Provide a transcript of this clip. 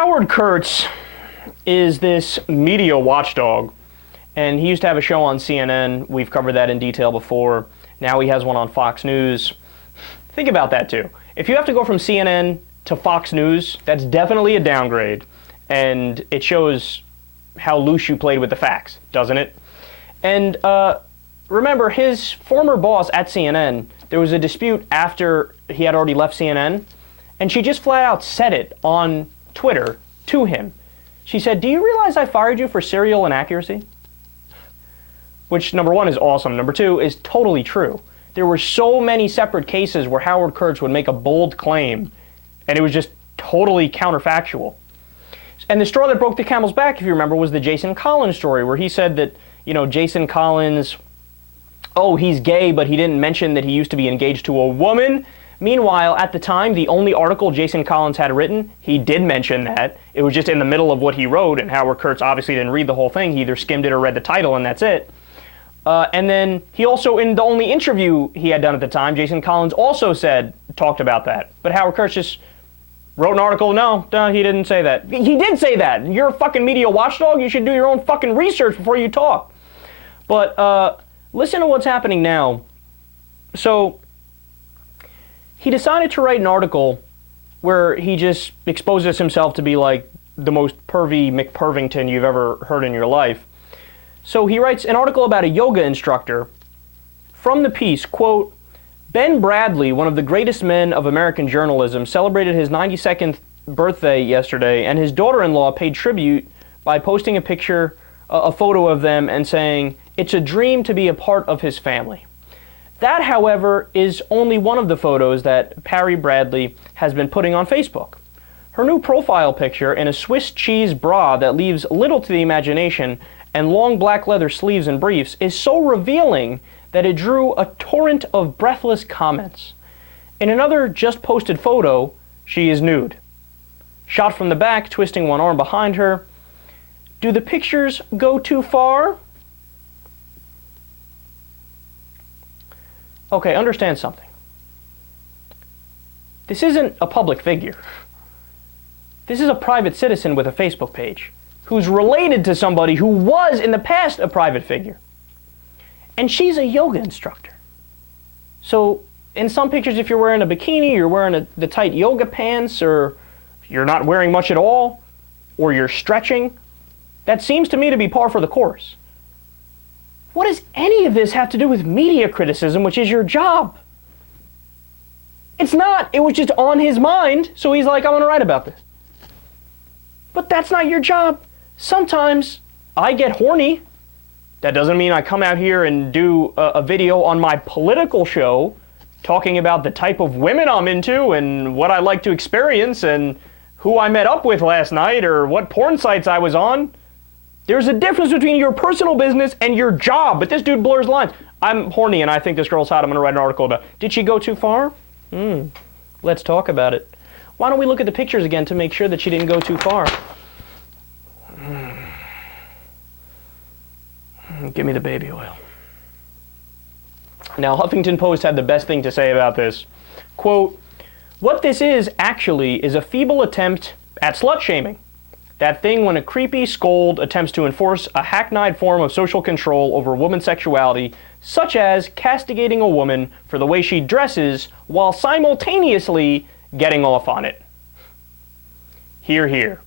Howard Kurtz is this media watchdog, and he used to have a show on CNN. We've covered that in detail before. Now he has one on Fox News. Think about that too. If you have to go from CNN to Fox News, that's definitely a downgrade, and it shows how loose you played with the facts, doesn't it? And remember, his former boss at CNN, there was a dispute after he had already left CNN, and she just flat out said it on Twitter to him. She said, "Do you realize I fired you for serial inaccuracy?" Which, number one, is awesome. Number two, is totally true. There were so many separate cases where Howard Kurtz would make a bold claim, and it was just totally counterfactual. And the straw that broke the camel's back, if you remember, was the Jason Collins story, where he said that, you know, Jason Collins, oh, he's gay, but he didn't mention that he used to be engaged to a woman. Meanwhile, at the time, the only article Jason Collins had written, he did mention that. It was just in the middle of what he wrote, and Howard Kurtz obviously didn't read the whole thing. He either skimmed it or read the title, and that's it. And then he also, in the only interview he had done at the time, Jason Collins also talked about that. But Howard Kurtz just wrote an article, no, he didn't say that. He did say that. You're a fucking media watchdog. You should do your own fucking research before you talk. But listen to what's happening now. So he decided to write an article where he just exposes himself to be like the most pervy McPervington you've ever heard in your life. So he writes an article about a yoga instructor. From the piece, quote, "Ben Bradley, one of the greatest men of American journalism, celebrated his 92nd birthday yesterday, and his daughter-in-law paid tribute by posting a photo of them and saying, 'It's a dream to be a part of his family.' That, however, is only one of the photos that Perry Bradley has been putting on Facebook. Her new profile picture in a Swiss cheese bra that leaves little to the imagination and long black leather sleeves and briefs is so revealing that it drew a torrent of breathless comments. In another just posted photo, she is nude. Shot from the back, twisting one arm behind her. Do the pictures go too far?" Okay, understand something. This isn't a public figure. This is a private citizen with a Facebook page who's related to somebody who was in the past a private figure. And she's a yoga instructor. So in some pictures, if you're wearing a bikini, you're wearing the tight yoga pants, or you're not wearing much at all, or you're stretching, that seems to me to be par for the course. What does any of this have to do with media criticism, which is your job? It's not. It was just on his mind, so he's like, I'm going to write about this. But that's not your job. Sometimes I get horny. That doesn't mean I come out here and do a video on my political show talking about the type of women I'm into and what I like to experience and who I met up with last night or what porn sites I was on. There's a difference between your personal business and your job, but this dude blurs lines. I'm horny and I think this girl's hot. I'm going to write an article about it. Did she go too far? Let's talk about it. Why don't we look at the pictures again to make sure that she didn't go too far? Give me the baby oil. Now, Huffington Post had the best thing to say about this. Quote, "What this is actually is a feeble attempt at slut-shaming. That thing when a creepy scold attempts to enforce a hackneyed form of social control over woman's sexuality, such as castigating a woman for the way she dresses while simultaneously getting off on it." Hear, hear.